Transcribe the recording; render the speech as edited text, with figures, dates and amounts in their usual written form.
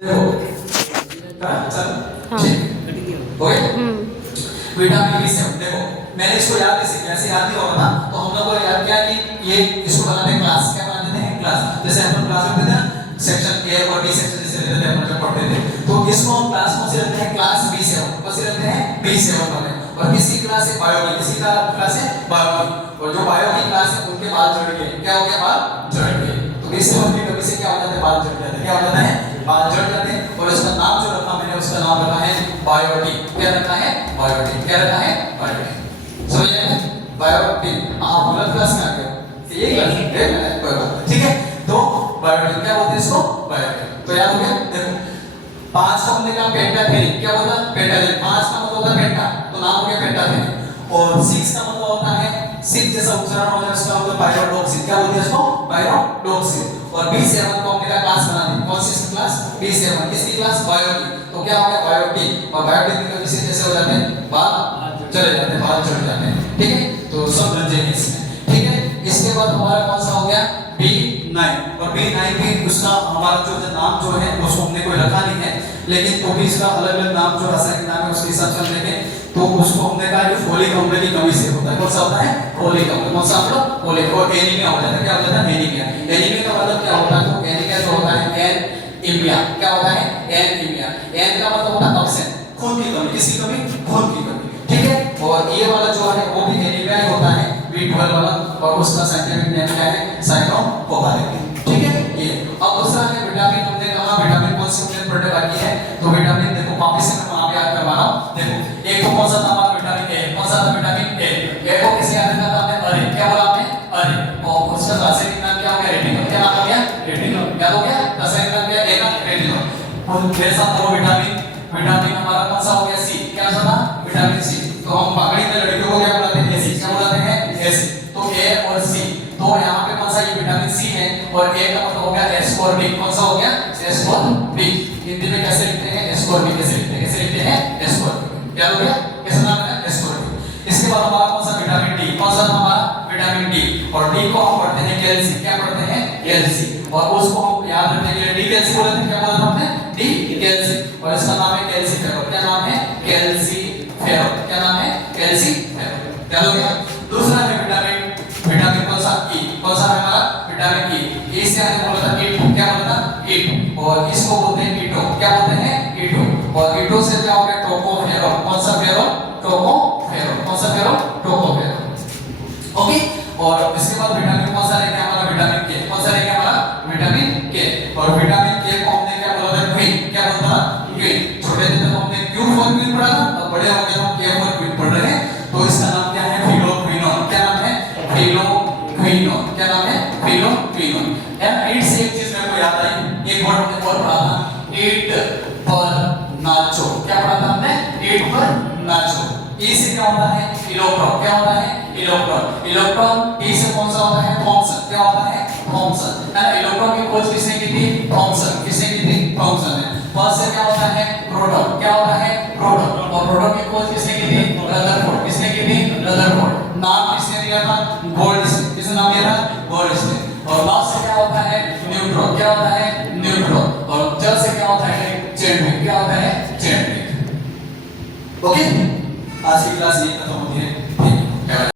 देखो चल हाँ। ठीक ओके विटामिन बी सेवन देखो मैंने इसको याद कैसे याद नहीं होगा ना तो हम लोगों को याद किया कि ये इसको बनाते हैं क्लास क्या बनाते हैं क्लास जैसे अपन क्लास में थे सेक्शन ए और बी सेक्शन जैसे लेते थे अपन जब पढ़ते थे तो इसको हम क्लास में से लेते हैं क्लास B7 कौन से लेते हैं B7 वाले और किसी क्लास है बायो की किसी का क्लास है बायो की और जो बायो की क्लास है उनके बाल झड़ गए क्या हो गया बाल झड़ गए तो B7 की कमी से क्या हो जाता है बाल झड़ जाते हैं क्या हो जाता है बाल झड़ जाते हैं और उसका नाम जो रखा मैंने उसका नाम रखा है बायोटिक क्या रखा है बायोटिक क्या रखा है बायोटिक समझ आया बायोटिक आप गलत क्लास में आ गए ये क्लास है कोई बात ठीक है तो बायोटिक क्या बोलते हैं इसको बायोटिक तो याद हो गया देखो 5 का हमने कहा पेंटाथेनिक क्या होता है पेंटाथेनिक 5 का मतलब होता है पेंटा तो नाम हो गया पेंटाथेनिक और 6 का मतलब होता है 6 जैसा उच्चारण होता है उसका मतलब पायरोडॉक्सिन क्या बोलते हैं इसको पायरोडॉक्सिन और B7 को हमने का क्लास बना दी कौन सी क्लास B7 किसकी क्लास बायो की तो क्या हो गया बायोटिक और बायोटिक की वजह से जैसे हो जाते हैं बाल चले जाते हैं बाल चढ़ जाते हैं ठीक है तो सब रंजे हैं इसमें ठीक है इसके बाद हमारा कौन सा हो गया B9 और B9 भी उसका हमारा जो नाम जो है उसको हमने कोई रखा नहीं है लेकिन तो भी इसका अलग-अलग नाम जो रासायनिक नाम है उसके हिसाब से हम देखें तो उसको हमने कहा कि फोलिक अम्ल की कमी से होता है कौन सा होता है फोलिक अम्ल कौन सा अम्ल फोलिक और एनीमिया हो जाता है क्या हो जाता है एनीमिया एनीमिया का मतलब क्या होता है तो एनीमिया जो होता है एनीमिया क्या होता है एनीमिया एन का मतलब होता है अब्सेंट खून की कमी किसकी कमी खून की कमी ठीक है और ये वाला जो है वो भी एनीमिया ही होता है B12 वाला और उसका साइंटिफिक नेम क्या है साइनोकोबालेटिन ठीक है ये अब दूसरा है विटामिन हमने कहा विटामिन कौन से हमने प्रोडक्ट आती है तो विटामिन देखो वापस से मैं वहां पे याद करवा रहा हूं देखो एक को कौन सा था हमारा विटामिन ए कौन सा था विटामिन ए को किसे याद रखा था हमने अरे क्या बोला आपने अरे और उसका रासायनिक नाम क्या हो गया रेटिनॉल क्या नाम हो गया रेटिनॉल क्या हो गया रासायनिक नाम क्या है रेटिनॉल और मेरे साथ वो विटामिन हमारा कौन सा हो गया सी क्या था विटामिन सी तो हम पकड़ी में लड़कियों को क्या बुलाते हैं एसी क्या बुलाते हैं एसी तो ए और सी तो यहाँ पे कौन सा ये विटामिन सी है और ए का मतलब हो गया एस्कॉर्बिक कौन सा हो गया एस्कॉर्बिक हिंदी में कैसे लिखते हैं एस्कॉर्बिक कैसे लिखते हैं एस्कॉर्बिक क्या हो गया कैसा नाम है एस्कॉर्बिक इसके बाद हमारा कौन सा विटामिन डी कौन सा हमारा विटामिन डी और डी को हम पढ़ते हैं कैल्शियम क्या पढ़ते हैं कैल्शियम और उसको हम याद रखने के लिए डी कैल्शियम बोलते हैं क्या बोलते हैं हमने डी कैल्शियम और इसका नाम है कैल्शिफेरॉल क्या नाम है कैल्शिफेरॉल क्या नाम है कैल्शिफेरॉल क्या हो गया दूसरा है विटामिन कौन सा ई कौन सा है हमारा विटामिन ई इससे आगे बोला था कीटो क्या बोला था कीटो और इसको बोलते हैं कीटो क्या बोलते हैं कीटो और कीटो से क्या हो गया टोकोफेरॉल कौन सा फेरॉल टोकोफेरॉल कौन सा फेरॉल टोकोफेरॉल ओके और इसके बाद विटामिन कौन सा लेंगे हमारा विटामिन के कौन सा लेंगे हमारा विटामिन के और विटामिन के को हमने क्या बोला था क्वीन क्या बोलता था क्वीन छोटे थे तब हमने क्यू फॉर क्वीन पढ़ा था अब बड़े हो गए हम के फॉर क्वीन पढ़ रहे हैं तो इसका नाम क्या है फिलोक्विनोन क्या नाम है फिलोक्विनोन क्या नाम है फिलोक्विनोन यार ईट से एक चीज मेरे को याद आई एक वर्ड हमने और पढ़ा था ईट पर नाचो क्या पढ़ा था हमने ईट पर नाचो ई से क्या होता है इलेक्ट्रॉन क्या होता है इलेक्ट्रॉन टी से कौन सा होता है थॉमसन क्या होता है थॉमसन है इलेक्ट्रॉन की खोज किसने की थी थॉमसन किसने की थी थॉमसन ने फर्स्ट से क्या होता है प्रोटॉन क्या होता है प्रोटॉन और प्रोटॉन की खोज किसने की थी रदरफोर्ड किसने की थी रदरफोर्ड नाम किसने दिया था गोल्डस्मिथ किसने नाम दिया था गोल्डस्मिथ और लास्ट से क्या होता है न्यूट्रॉन क्या होता है न्यूट्रॉन और जल से क्या होता है चेडविक क्या होता है चेडविक ओके आज की क्लास ये